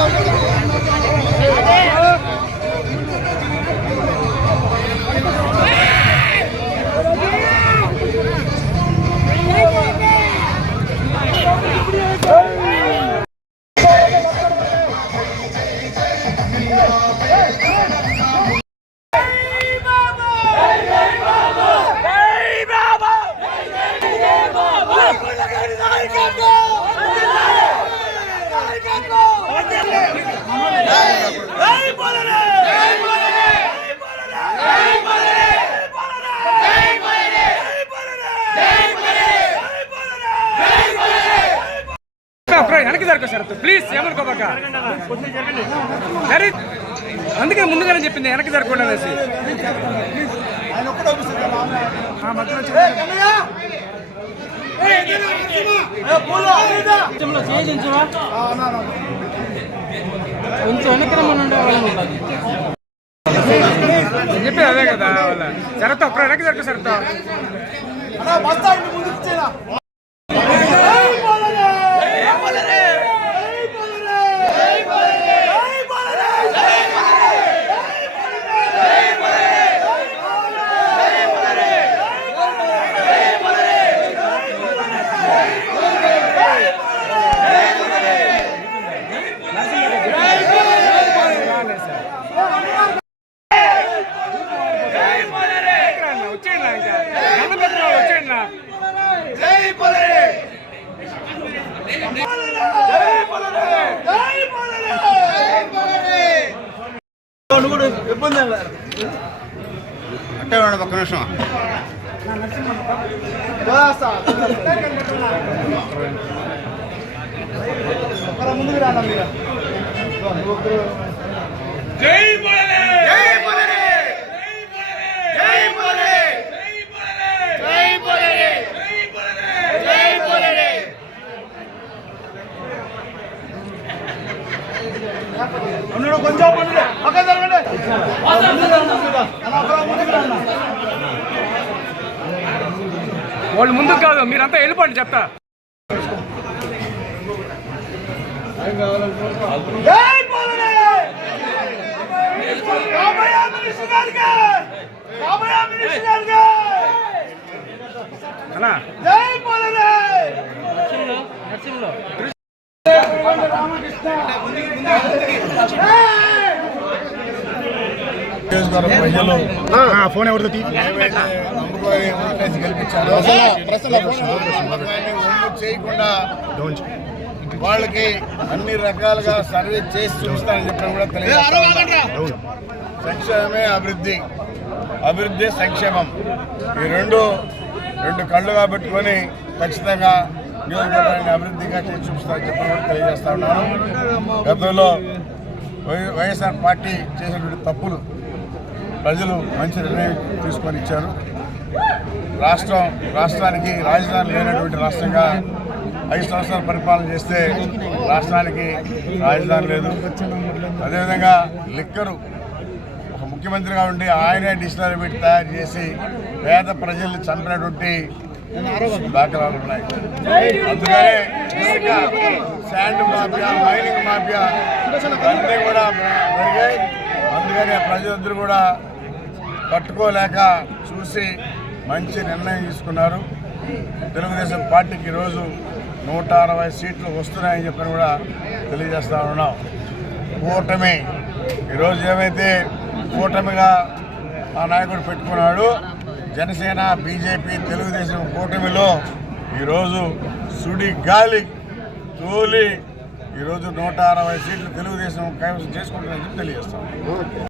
go, go, go, go. వెనక్కి జరగదు sir please ఏమనుకోబాక సరే అందుకే ముందుగానే చెప్పింది వెనక్కి జరగకుండా అనేసి ఆ, మధ్యలో కొంచెం వెనక్కి రమ్మనండి వాళ్ళని చెప్పేది అదే కదా వాళ్ళ జరగతా అప్పుడు వెనక్కి జరగ అంటే మేడం ఒక్క నిమిషం. వాళ్ళు ముందుకు కాదు మీరంతా వెళ్ళిపోండి చెప్తా. అన్నా ప్రజలు. ఫోన్ ఎవరితో గెలిపించారో చేయకుండా వాళ్ళకి అన్ని రకాలుగా సర్వీస్ చేసి చూస్తానని చెప్పడం కూడా తెలియదు. సంక్షేమమే అభివృద్ధి. అభివృద్ధి సంక్షేమం. ఈ రెండు రెండు కళ్ళుగా పెట్టుకొని ఖచ్చితంగా నియోజకవర్గాన్ని అభివృద్ధిగా చేసి చూపిస్తారని చెప్పి కూడా తెలియజేస్తా ఉన్నాను. గతంలో వై- వైఎస్ఆర్ పార్టీ చేసినటువంటి తప్పులు ప్రజలు మంచి నిర్ణయం తీసుకొని ఇచ్చారు. రాష్ట్రం రాష్ట్రానికి రాజధాని లేనటువంటి రాష్ట్రంగా ఐదు సంవత్సరాలు పరిపాలన చేస్తే రాష్ట్రానికి రాజధాని లేదు. అదేవిధంగా లిక్కరు ఒక ముఖ్యమంత్రిగా ఉండి ఆయనే డిక్షనరీ పెట్టి తయారు చేసి పేద ప్రజల్ని చంపినటువంటి దాఖలాలు ఉన్నాయి. అందుకనే శాండ్ మాఫియా మైనింగ్ మాఫియా అన్నీ కూడా జరిగాయి. అందుకనే ప్రజలందరూ కూడా పట్టుకోలేక చూసి మంచి నిర్ణయం తీసుకున్నారు. తెలుగుదేశం పార్టీకి ఈరోజు నూట అరవై సీట్లు వస్తున్నాయని చెప్పని కూడా తెలియజేస్తా ఉన్నాం. కూటమి ఈరోజు ఏమైతే కూటమిగా ఆ నాయకుడు పెట్టుకున్నాడు జనసేన బీజేపీ తెలుగుదేశం కూటమిలో ఈరోజు సుడి గాలి తోలి ఈరోజు నూట అరవై సీట్లు తెలుగుదేశం కైవసం చేసుకుంటుందని చెప్పి తెలియజేస్తాం